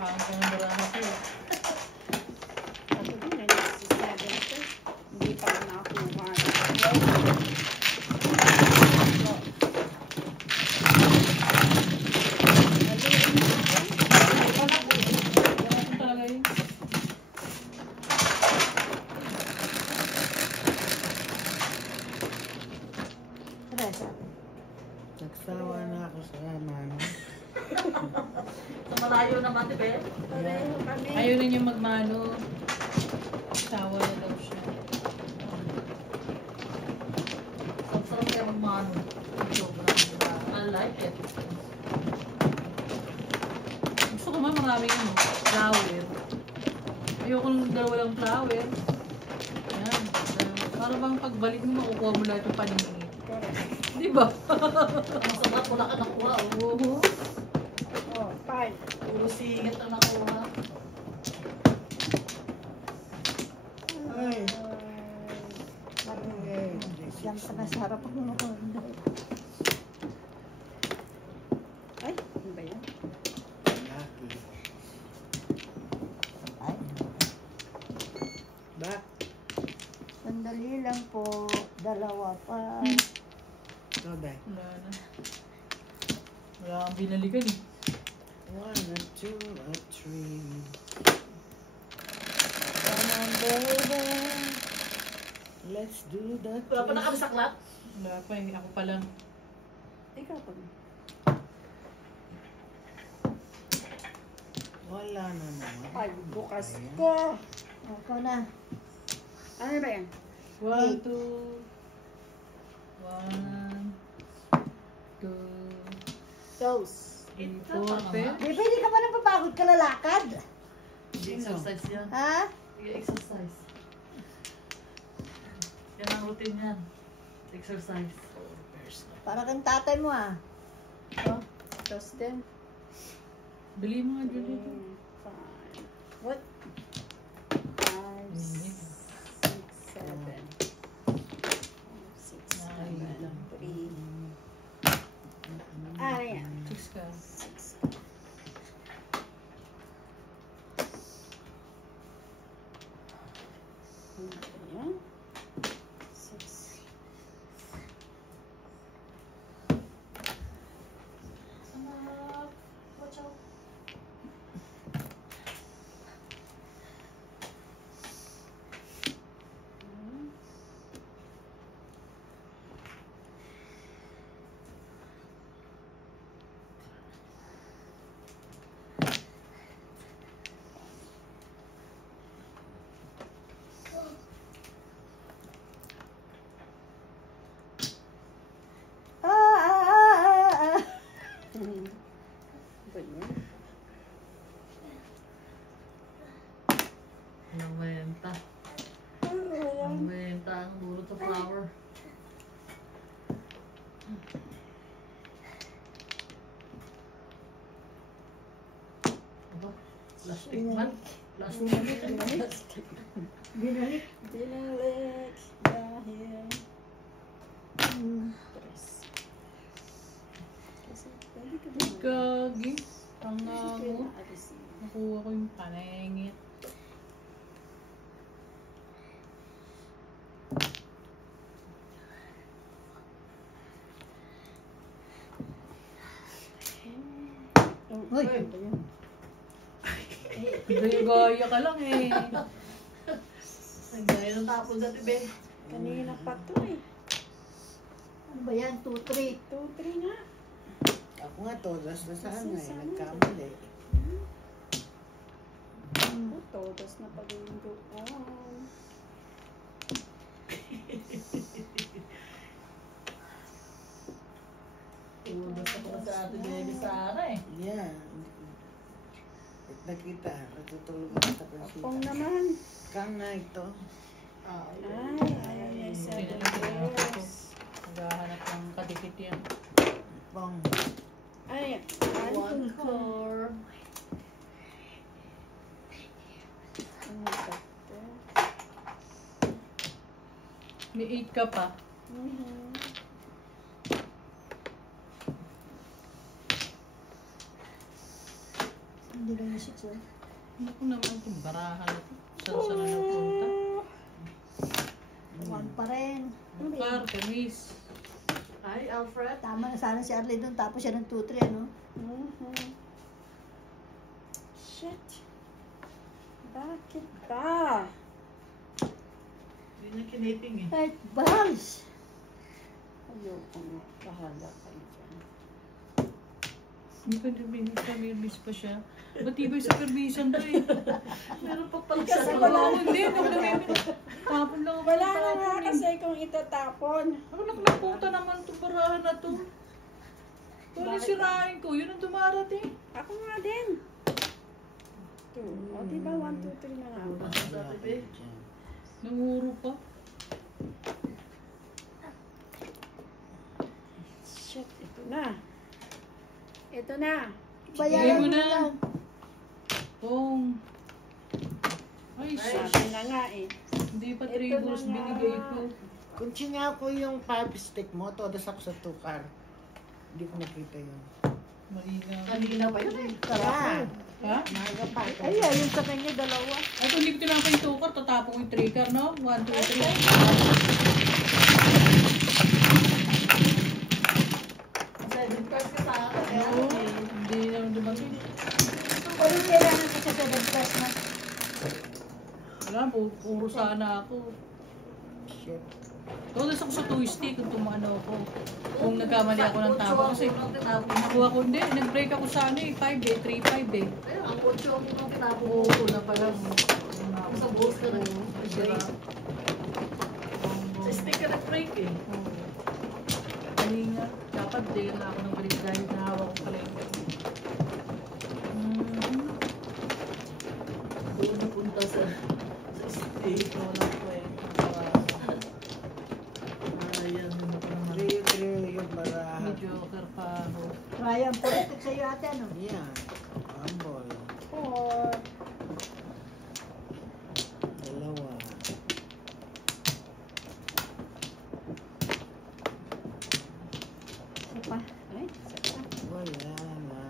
Parang ganun marami ko. Ako din, nagsisada ito. Hindi pa ko nakakuha. Talaga yun. Nagsawa na ako sa mano. Sa malayo naman, di ba? Pareho kami. Ayaw na niya magmano. Sawa na daw siya. Ang sarap kaya magmano. Sobrang I like it. Gusto ko man maraming ano, flower. Ayoko ng dalawa lang flower. Ayan. Para bang pagbalik mo, makukuha mo lahat yung paningin. Di ba? Ang sarap, wala ka nakuha. Oo. Oh, 5. Puro singit ang nakuha. Ay. Diyan ka na sa harap ng mundo. Ay, ano ba yan? Lucky. Ay, Back. sandali lang po. Dalawa pa. Go back. Wala na. Wala kang binalikan eh. 1, a 2, a 3. Come on, baby. Let's do that. Wala pa na kami saklat. Wala pa eh. Ako pa lang. Ikaw pa. Wala na naman. Ay, bukas Ayan. ko. Ako na. Ano ba yan? 1, 2. 1, 2, Toast. 3, Ito, 4, tama. Di ba hindi ka pa napapagod ka lalakad? Hindi exercise yan. Ha? Hindi exercise. Yan ang routine yan. Exercise. Para kang tatay mo ah. Oh, toast din. Bili mo nga dyan dito. 5. What? 5, 6, 7. 6, 7, 3. Ano yan? 6 ka. 6. Ayan. 6. Watch out. Ang benta. Ang benta ang burot sa flower. Aba, plastic man. Plastic man. Binalik. Dinalik dahil tres. Kasi pwede ka din. Gagi. Tanga Pwede mo. na alisin. Nakuha ko yung panengit. Hoy. Gaya ka lang eh. Ang gaya ng tapon sa tibe. Kanina pa to eh. Ano ba yan? 2-3. 2, 3 nga. Ako nga, todas na sana eh. Sana. Nagkamali. Todos na pag-indo. Tulog sa pala sa atin baby Sara eh. Yeah. At nakita, natutulog ako sa Kapong kasita. naman. Kang na ito. Ay, ayaw niya sa dos. Naghahanap ng kadikit yan. Pong. Ay, One core. ano ba to? May 8 ka pa. Hindi na yung 6 oh. Ano ko naman itong barahan na ito? Saan na napunta? 1 pa rin. Car, kamis. Hi, Alfred. Tama na sana si Arlene doon, tapos siya ng 2-3, ano? Shit. Bakit ba? Hindi na kinaping eh. Right, balls! Ayoko na. Bahala kayo dyan. Hindi pa miss pa siya. Matibay sa permission to eh. Meron pa pala Kasi sa wala. Ako hindi, ako namimit. Tapon lang ako. Wala na nga tapon eh. kasi kung itatapon. Ako nakalapunta naman itong barahan na to. Kung Bakit? sirain ko, yun ang dumarating. Ako nga din. 2. O, diba? 1, 2, 3 na nga. Dati ba eh? Nanguro pa. Shit, ito na. Ito na. Bigay mo Bayaran mo na. lang. Kung. Ay, Sabi na nga eh. hindi pa Ito 3 balls na nga. binigay ko. Kung singaw ko yung 5 stick mo, todas ako sa 2 car. Hindi ko nakita yun. Malina. Kanina pa yun eh. Kaya, Ha? maaga pa ito. Ay, ayun sa kanya, dalawa. Ay, kung hindi ko tinapay yung tukar, tatapong yung 3 car, no? 1, 2, 3. Seven cars ka sa akin. Kaya Oo, eh. hindi naman dumating. O yung kailangan ko sa 7 plus na. Wala, puro sana ako. Shit. Todas ako sa 2 stick kung tumano ako. Kung nagkamali ako ng tama. Kasi tinapon nakuha ko, hindi, nag-break ako sa ano eh, 5 eh, 3-5 eh. Ayun, ang 8 ako nung tinapon ko na pala. Ako sa balls ka nag-break. Sa stick ka nag-break eh. Kaya nga, dapat din na ako ng balik dahil nahawak ko pala yung ganun. Doon napunta sa stick. Walang kwento. Ayan, yun ako naman. Drill yung barahan. May joker pa ako. Ryan, politik sa'yo ate, ano? Yan. Ambol. 4. Dalawa. Isa pa. Ay, isa pa. Wala na.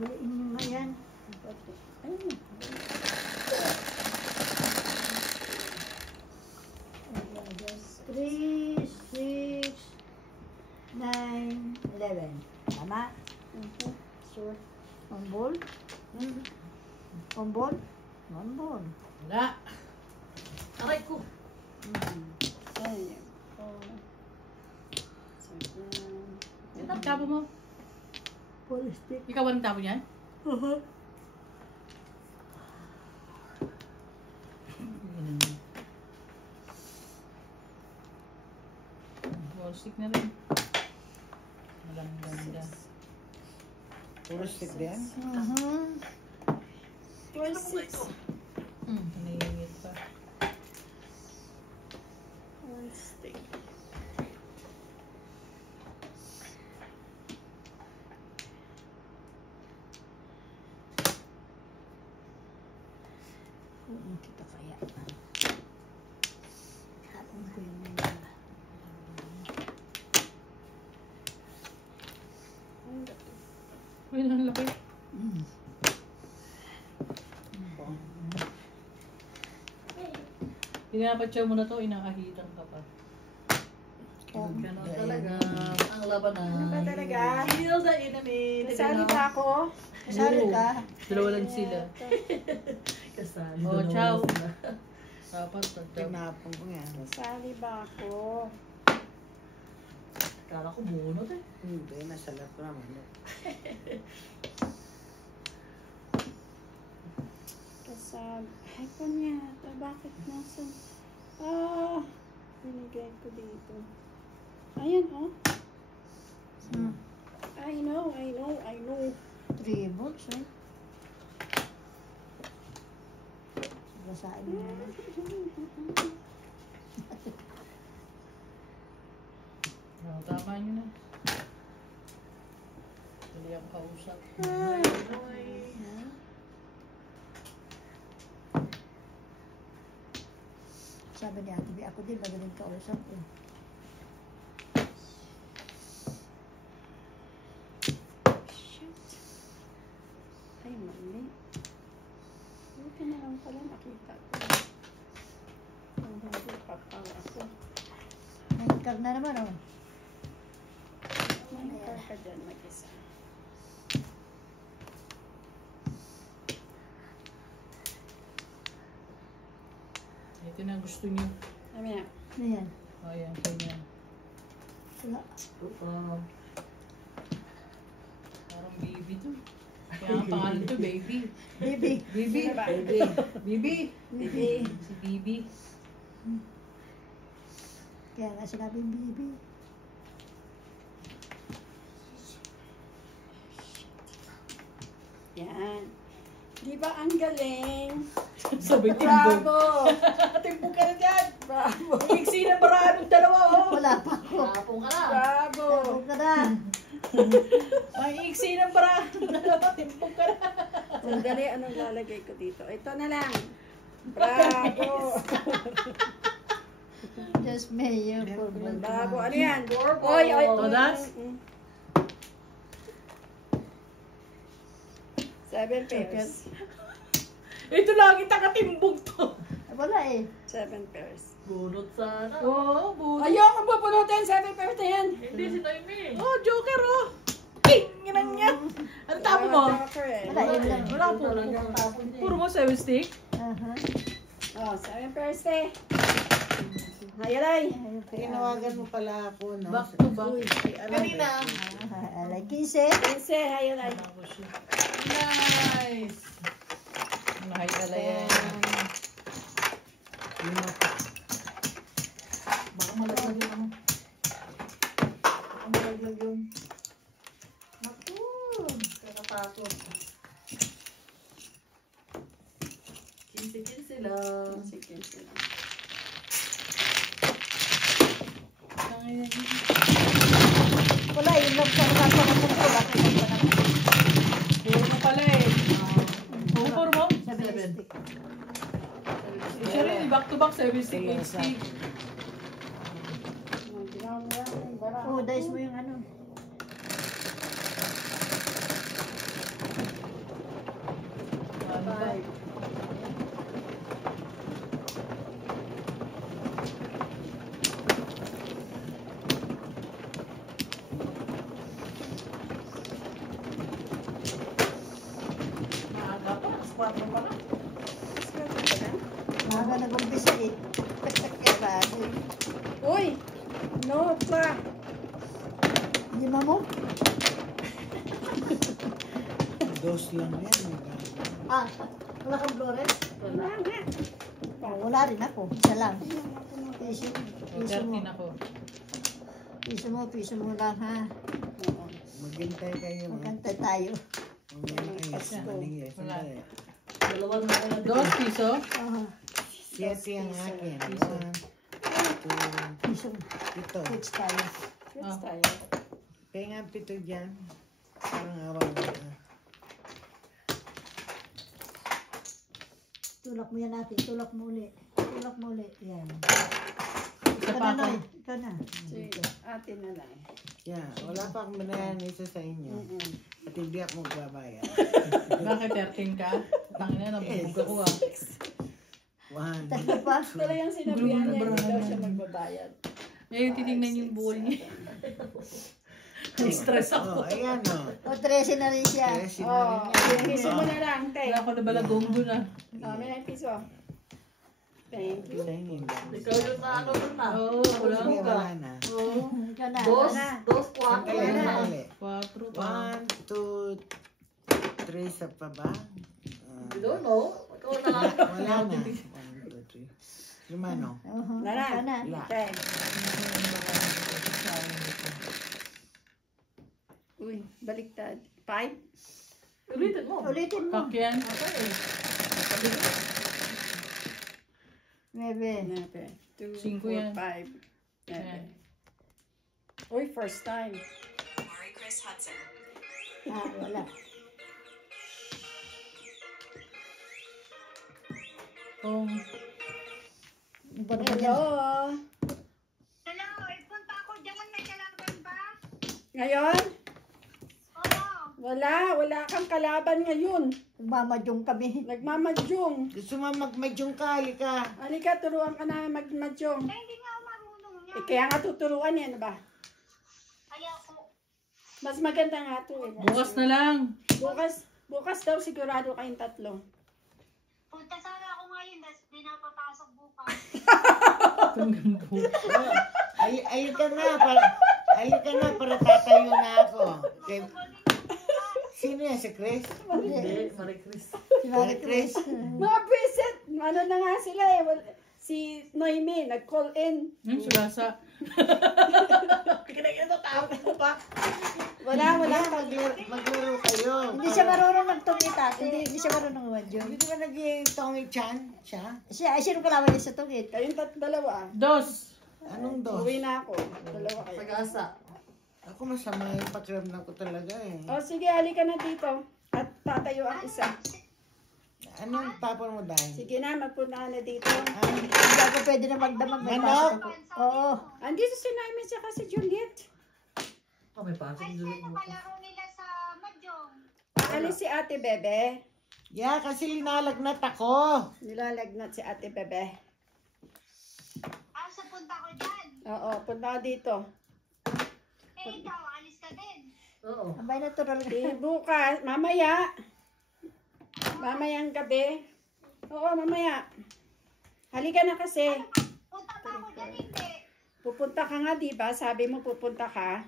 Baliin nyo nga yan. Ayun. Three, 6, 9, 11. Tama? Sure. One ball. One ball. One ball. Wala. Aray ko. Ayun. 4. 7. Ang tabo mo. Full stick. Ikaw ba ang tabo niyan? Ball stick na rin. Walang ganda. Puro stick din? Mhm. 6. Naningit pa. 1 stick. Kunin kita kaya. Hapon ko yung mga. Uy, ang laki. Pinapatsaw mo na to, inakahitan ka pa. Ganon talaga. Ang labanan. Ano ba talaga? Kill the enemy. Nasali ba ako? Kasali ka. Dalawa lang sila. Kasali. Oh, dalawa ciao. sila. Dapat tagtag. Tinapon ko yan. Nasali ba ako? Kala ko bunot eh. Hindi, nasa lap naman. Kasali. Ay, panyata. Bakit nasa... binigay ko dito. Ayan, oh. I know. 3 balls, eh. Basahin mo na. Tama nyo na. Dali ang kausap. Sabi ni Ate B, ako din magaling kausap eh. Shit. Ay, mali. Buti na lang pala nakita ko. Ang hindi papawa ko. Nagkar na naman oh. Nangkar ka dyan mag-isa. Ito na gusto niyo. Mamaya. Ano yan? Ayan, ganyan. Wala. Parang baby to. Kaya ang pangalan to, baby. Baby. Bibi. Sino ba? Bibi. Bibi. Baby. Si Bibi. Kaya nga sinabing baby. Yan. Di ba ang galing? Sabi timbog. Bravo! Timbog ka na dyan. Bravo! Iksi na marami dalawa, oh. Wala pa ako. Tapong ka na. Bravo! Tapos ka na. Ang iksi na marami dalawa. Timbog ka na. Sandali, anong lalagay ko dito? Ito na lang. Bravo! Just mayor for Bravo! Ano Baltimore. yan? Oy, oy! Todas? 7 pairs. Ito lagi taga-timbog to. Wala eh. 7 pairs. Bunot sana. Oo, buto. Ayoko pupunutin 7 pairs na yan. Hindi si Noemi. Oh, joker, oh. Ginang yan. Ano tapo mo? Joker eh. Wala yun lang. Wala po. Puro mo 7 stick. Aha. Oh, 7 pairs eh. Hayalay. Ayun pa. Tinawagan mo pala ako, no? Back to back. Uy, Kanina. Alay, 15. 15, hayalay. Nice. Nakikala yan. Baka malaglag yun ano. Baka malaglag yun. Naku. Kakatakot. 15 lang. Sige, sige. Wala yun lang sa mga pagkukulak. Puro mo pala eh. Puro mo? 7 stick. Siya rin, back to back 7 stick, 8 stick. Oh, dice mo yung ano. Ano ba? Maaga pa. 4 pa lang. Mga nag-umpisa eh. Bago. Uy! No, pa! Lima mo? Dos lang yan. Ah, wala kang Flores? Wala nga. Oh, wala rin ako. Isa lang. Piso, piso mo. 13 ako. Piso mo lang ha. Oo. Maghintay kayo. Magkantay tayo. Mamaya kayo. Malingi. Wala. Dalawang na kayo. 2 piso. Aha. Siyete ang akin. Piso. 1, 2, Piso. ito. Fix tayo. Fits tayo. Kaya nga pito dyan. Parang awa mo. Tulak mo yan natin. Tulak mo uli. Tulak mo uli. Yan. Isa Ikaw pa na, ako. Noy. Ikaw na. Sige, atin na lang. Yeah, wala pa akong manayan isa sa inyo. At hindi ako magbabayad. Bakit 13 ka? Tangina na, nabubog ako ah. 1, Tatlo pa. Talagang sinabihan niya hindi daw siya magbabayad. Ngayon titingnan yung buhol niya. Stress Oh, ako. ayan o. O, 13 na rin siya. Yes, Oh, sinabi piso mo na lang, te. Wala ako na balagong doon ah. Oh, may lang piso. Thank you. Sa inyo. Ikaw yung naano doon na. Oo, wala Sige, ka. wala na. Oo. Ikaw na. Dos, na. 4 Kaya na. na ulit. 4 pa. 1, 2, 3 sa pa ba? You don't know. Ikaw na lang. Wala na. 1, 2, 3. Lumano? Oho, Nara. ikaw na. Wala. Okay. Uy, baliktad. 5? Ulitin mo. Ulitin mo. Kakyan. Bebe. 2, Cinco 4, yan. 5. Yan. Uy, first time. Ah, wala. Kung Hello. Hello, punta ako dyan. May kalaban ba? Ngayon? Oo. Wala kang kalaban ngayon. Nagmamadyong kami. Nagmamadyong. Gusto mo magmadyong ka, halika. Halika, turuan ka namin magmadyong. Eh, hindi nga ako marunong niya. Kaya nga tuturuan yan ba? Ayoko. Mas maganda nga ito eh. Bukas na lang. Bukas daw sigurado kayong tatlo. Punta sana ako ngayon, tapos di na papasok bukas. Hanggang bukas. Ayun ka na, para tatayo na ako. Okay. Sino yan, si Chris? Hindi, Marie Chris. Si Marie Chris. Mga visit! Ano na nga sila eh. Si Noemi, nag-call in. Sulasa. Wala. Maglaro kayo. Hindi siya marunong magtungita. Hindi siya marunong madyong. Hindi ba nag-Tommy Chan siya? Sino kalaban niya sa tungit? Kayong dalawa. Dos. Anong dos? Uwi na ako. Dalawa kayo. Pag-asa. Ako masama yung pakiramdam ko talaga eh. O sige, halika na dito. At tatayo ang isa. Anong tapon mo dahil? Sige na, magpunta na dito. Hindi ako pwede na magdamag. May Manok? pasok ako. Oo. Andito si Noemi at si Juliet. May pasok Ay, dito. sino kalaro nila sa Mahjong? Alis si Ate Bebe. Yeah, kasi linalagnat ako. Nilalagnat si Ate Bebe. Ah, so punta ko dyan. Oo, punta ka dito. Eh, ikaw, alis ka din. Oo. Abay, natural ka. Bukas, mamayang gabi. Oo, mamaya. Halika na kasi. Punta pa ako dyan, hindi. Pupunta ka nga, di ba? Sabi mo pupunta ka.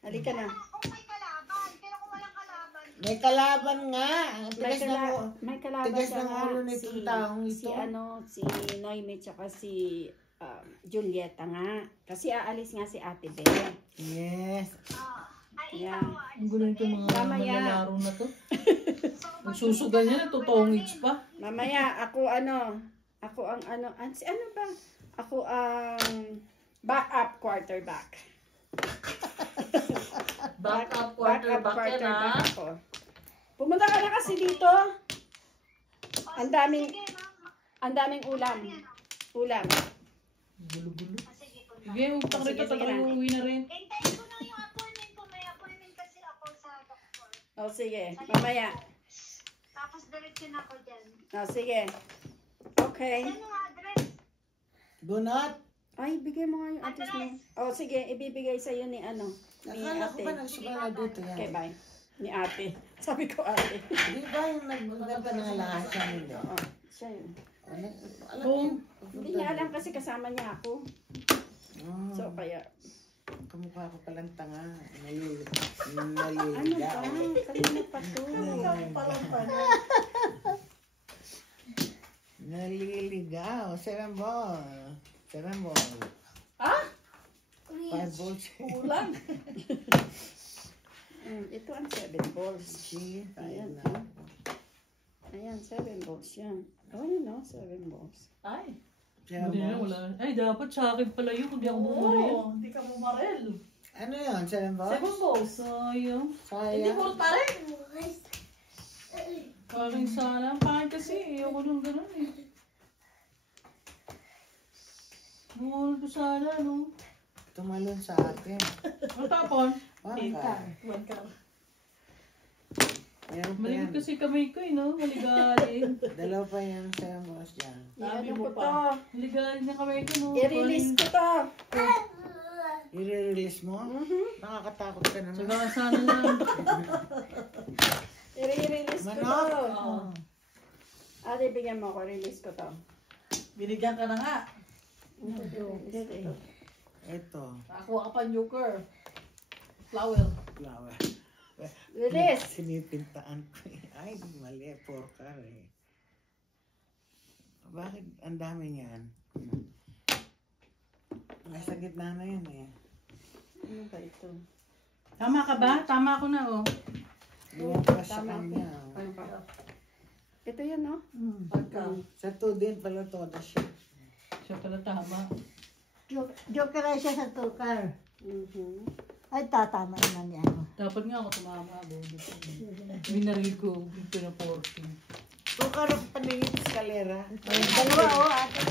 Halika na. Kung may kalaban, pero kung walang kalaban, May kalaban nga. Ang tigas na mo. May kalaban tigas ka ng nga. ulo nitong taong ito. Si Noemi tsaka si Julieta nga. Kasi aalis nga si Ate Bebe. Yes. ay Yeah. ikaw, Ang gulo nito mga Mamaya. maglalaro na to. Nagsusugal niya, totoong hits pa. Mamaya, ako ang backup quarterback. Backup Backup quarterback yan ha. ako. Pumunta ka na kasi dito. Ang daming ulam. Gulo-gulo. sige po. Sige, utang rito, Sige, tatang uuwi na rin. Hintayin ko na yung appointment ko. May appointment kasi ako sa doktor. O sige, mamaya. Tapos diretso na ako dyan. O sige. Okay. Ano ang address? Bunot. Ay, bigay mo nga yung address mo. O sige, ibibigay sa'yo ni ni Akala ko ate. ba nagsugala dito yan? Okay, bye. Ni ate. Sabi ko ate. Di ba yung nagbaganda ng lahat siya nila? Oo, siya yun. Alam Oo. niyo? Hindi niya alam kasi kasama niya ako. So, kaya, Kamukha ko palang tanga. ano Naliligaw. ba? Kanina pa to. Naliligaw. 7 ball. 7 ball. Ah? 5 balls. Ulan. Ito ang 7 balls. See? Ayan, ayan, 7 balls yan. Oh, no, 7 balls. Ay. Seven Hindi na, balls. wala. Ay, dapat sa akin pala yun. Hindi ako bumaril. Hindi ka bumarel. Ano yun? 7 balls? 7 balls. Sayang. Hindi Sayang. ball pa rin. Parang sana. Pangit kasi. Ayoko nung ganun eh. Buhol ko sana, no? Tumalon sa akin. Ang tapon. Baka. One car. Meron pa yan. Maligid kasi kamay ko eh, no? Maligalin. Dalawa pa yung 7 balls dyan. Ano mo ko pa. to? Maligalin na kamay ko, no? I-release ko to. I-release mo? Nakakatakot ka naman. Saka sana lang. I-release ko to. Manok? Ate, bigyan mo ako. Release ko to. Binigyan ka na nga. Hindi. Ito. Nakakuha ka pa nuker. Flower. Flower. Release. Sinipintaan ko eh. Ay, mali. Porkar eh. Bakit ang dami niyan? Nasa gitna na yun eh. Ano ba ito? Tama ka ba? Tama ko na, oh. Lumabas sa Tama kanya. Ano ba? Ito yun, no? Pagka. Sa 2 din pala to. Siya. Siya pala tama. Joker ay siya sa tukar. Ay, tatama naman niya. Dapat nga ako tumama. Binaril ko. Pinaporting. Tukar ang paningin sa kalera. Dalawa, ate.